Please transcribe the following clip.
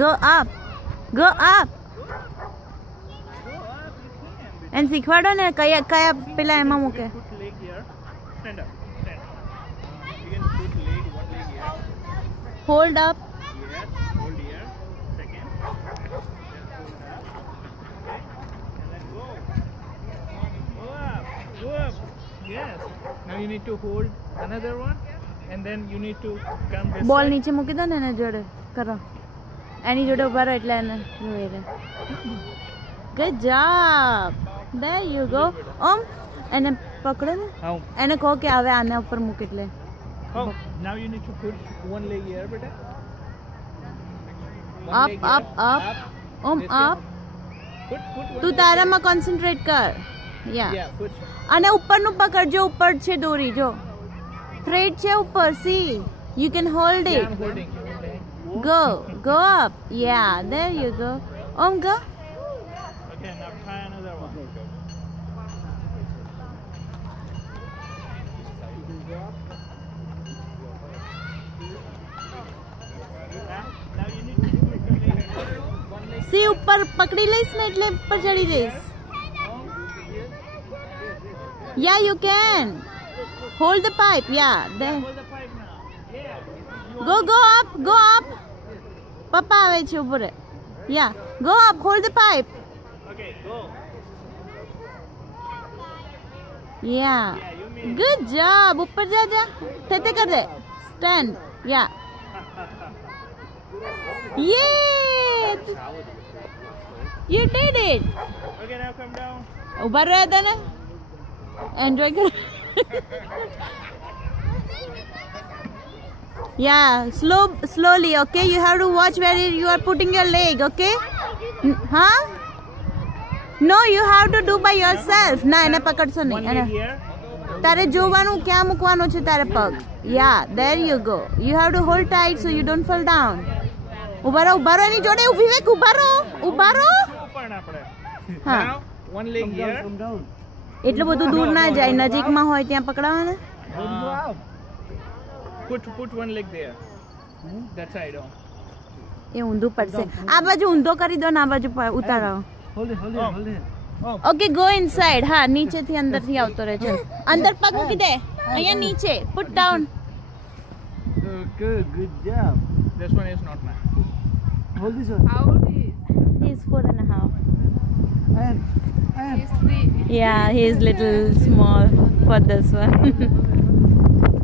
Go up. Go up. And શીખવાડો ને કયા કયા પેલા એમાં મૂકે. Put leg here. Stand up. Stand. You can put leg, one leg here. Hold up. Yes. Hold here. Second. Then hold up. Okay. And then go. Go up. Go up. Yes. Now you need to hold another one, and then you need to come this બોલ side. નીચે મૂકી દો ને એના જોડે કરો એની જોડે ઉભા રહો એટલે એને જોઈ લે. Good job. There you go. એને પકડો ને How? એને કહો કે હવે આના ઉપર મૂક એટલે. Oh, now you need to put one leg here, beta. One Up, leg here. up, up. This way. up. Put one તું leg તારામાં કોન્સન્ટ્રેટ કર. here. યા Yeah, put. અને ઉપરનું પકડજો ઉપર છે દોરી જો થ્રેડ છે ઉપર C you can hold Yeah, it. I'm holding. Go up. Yeah, there you go. Go. Okay, now try another one. Now you need to put one leg. C ઉપર પકડી લઈશ ને એટલે ઉપર ચડી જઈશ. Yeah, you can. Hold the pipe. Yeah, there. Hold the pipe now. Yeah. Go up. Go up. પપ્પા આવે છે ઉપર. Yeah, go up. Hold the pipe. Okay, go. Yeah. Yeah, you mean. Good job. ऊपर जा जा. थे कर दे. Stand. Yeah. Yay! You did it. Okay, now come down. ऊपर रहा था ना. Enjoy कर. Yeah, slowly. Okay, you have to watch where you are putting your leg. Okay? Huh? No, you have to do by yourself. ના એને પકડશો One નહીં. leg here. તારે જોવાનું ક્યાં મૂકવાનો છે તારે પગ. Yeah, there you go. You have to hold tight so you don't fall down. ઉભા રહો એની જોડે વિવેક ઉભા રહો. ઉપર ના પડે. હા. Now, one leg here. એટલું બધું દૂર ના જાય નજીકમાં હોય ત્યાં પકડાવાના. Put one leg there. That side on. એ ઊંધું પડશે. આ બાજુ ઊંધો કરી દો ને આ બાજુ ઉતારો. Hold it. Okay go inside. હા નીચેથી અંદરથી આવતો રહે છે. અંદર પગ મૂકી દે અહીંયા નીચે. Put down. Good job. This one is not mine. Hold this one. How old is? He is 4.5. And He's 3. Yeah, he is little small for this one.